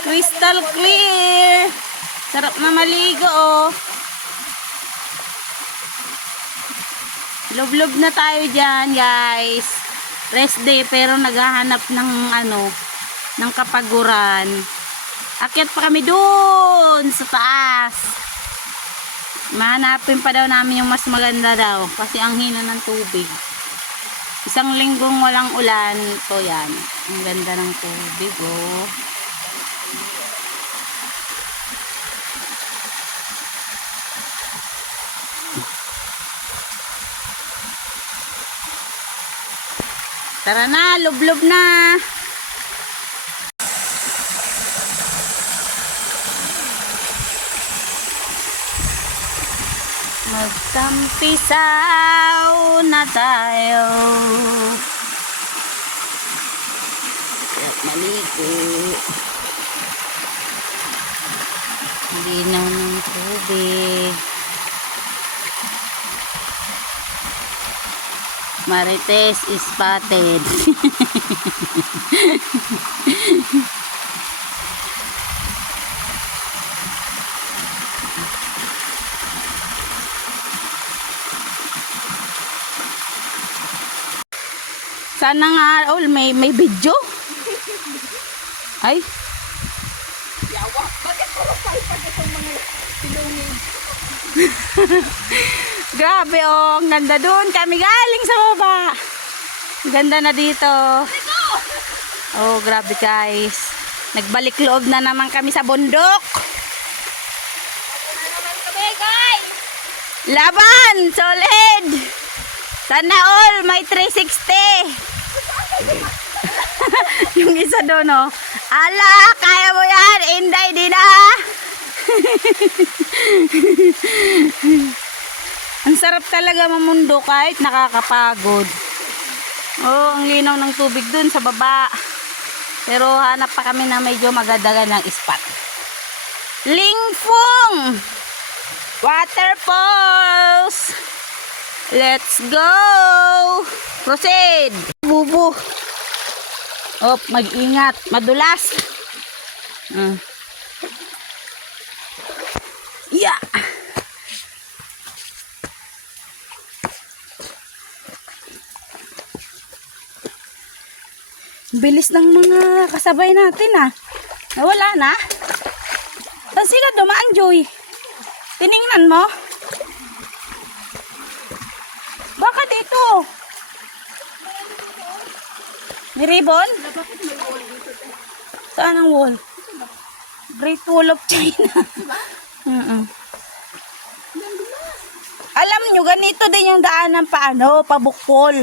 Crystal clear. Sarap na maligo, oh. Lublob na tayo dyan, guys. Rest day, pero naghahanap ng ng kapaguran. Akyat pa kami doon sa taas. Mahanapin pa daw namin yung mas maganda daw kasi ang hina ng tubig. Isang linggong walang ulan. So yan, ang ganda ng tubig, oh. Tara na, lublob na. Magtampisaw na tayo. Kaya maligo. Linaw ng tubig. Marites is spotted. Sana nga all may video. Ay. Yawa, bakit puro palpag itong mga silungin? Grabe, oh, ang ganda doon. Kami galing sa baba. Ganda na dito. Oh, grabe guys. Nagbalik loob na naman kami sa bundok. Laban, solid. Sana all may 360. Yung isa doon, oh. Ala, kaya mo yan. Inday din ah. Ang sarap talaga mamundo kahit nakakapagod. Oh, ang linaw ng tubig dun sa baba. Pero hanap pa kami na medyo magadagan ng spot. Lingfong! Waterfalls! Let's go! Proceed! Bubu! Oh, mag-ingat. Madulas. Yeah! Bilis ng mga kasabay natin ah. Nawala na. Saan sila dumaan, Joy? Tiningnan mo? Baka dito. May ribbon? Saan ang wall? Great Wall of China. Alam nyo, ganito din yung daanan pabukol.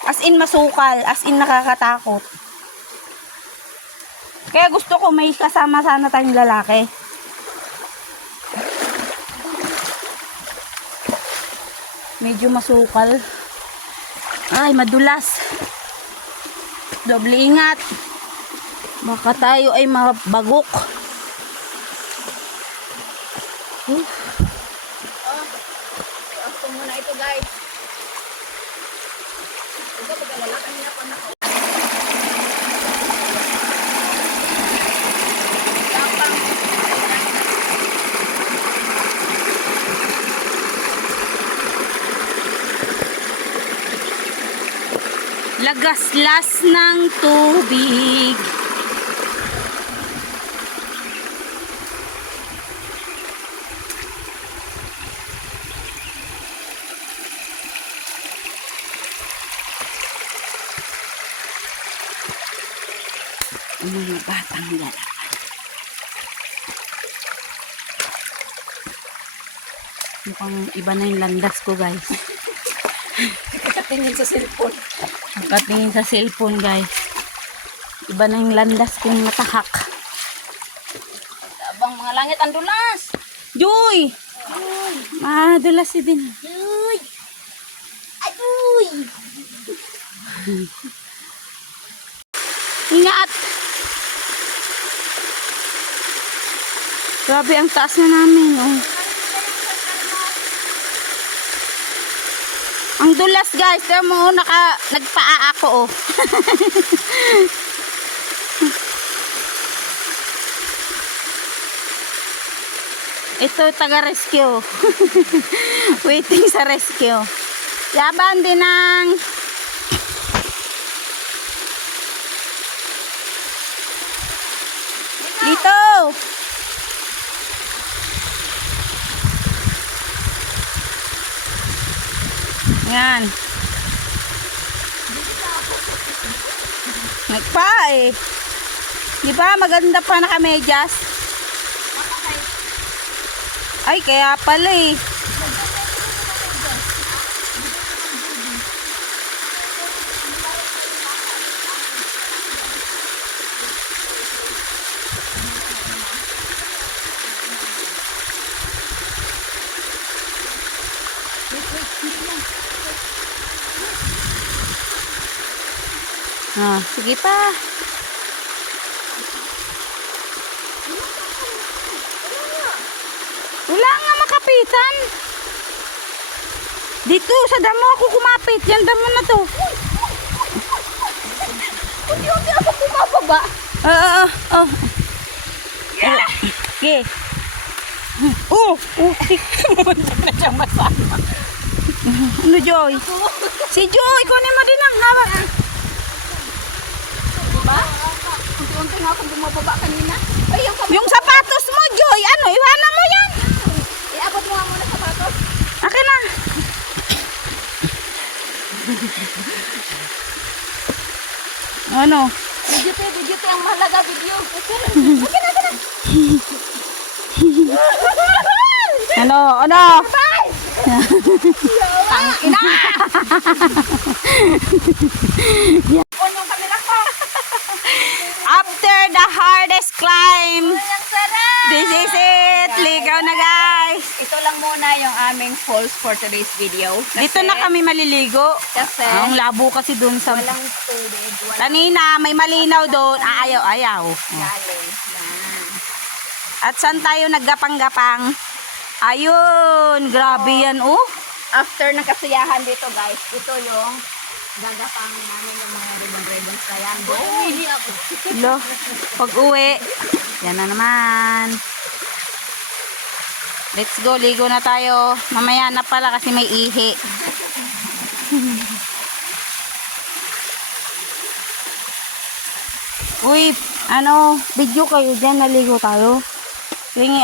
As in masukal, as in nakakatakot. Kaya gusto ko may kasama sana tayong lalaki. Medyo masukal. Ay, madulas. Doble ingat. Baka tayo ay mabagok. Ito muna ito, guys. Ito, pag-alalakan niya pa na. Lagaslas ng tubig. Ang mga batang lalaban. Mukhang iba na yung landas ko, guys. Nakatingin sa cellphone. Nakatingin sa cellphone, guys. Iba na yung landas kong natahak. Abang mga langit ang dulas. Joy! Madulas si din. Uy! Aduy! Ingat! Grabe ang taas na namin, oh. Ang dulas, guys. Kaya mo, nagpaa ako, oh. Ito, taga-rescue. Waiting sa rescue. Yaban din ng... Dito! Yan. Nagpa eh. Di ba maganda pa naka-medyas? Ay, kaya pala eh. Ah, sige pa. Wala nga makapitan. Dito sa damo ako kumapit. Yan damo na to. Unti-unti ako bumababa. Oh. Okay. Oh, Muntik na siya masama. ano Joy? Si Joy, kunin mo din ang hawak. Diba? Unti-unti nga ako bumababa kanina. Ay, Yung sapatos mo, Joy, ano, iwanan mo yan. iabot mo nga muna sa batos. Akin na. Ano? Video to ang mahalaga video. Ano? Tangina! On yung camera ko. After the hardest climb, Ang sarap! this is it. Ligaw na guys. Ito lang muna yung aming falls for today's video. Dito na kami maliligo. Kasi Ang labo kasi dun sa... walang tubig, walang Kanina, may malinaw doon. Ayaw. galing. Yan. At saan tayo naggapang-gapang? Ayun, grabe yan, oh. After ng kasiyahan dito guys, ito yung gagapangin namin yung mga ribbon-ribbons na yan. Hindi ako. Lo, pag uwi, yan na naman. Let's go, ligo na tayo. Mamaya na pala kasi may ihi. Uy, video kayo dyan, naligo tayo. Ringi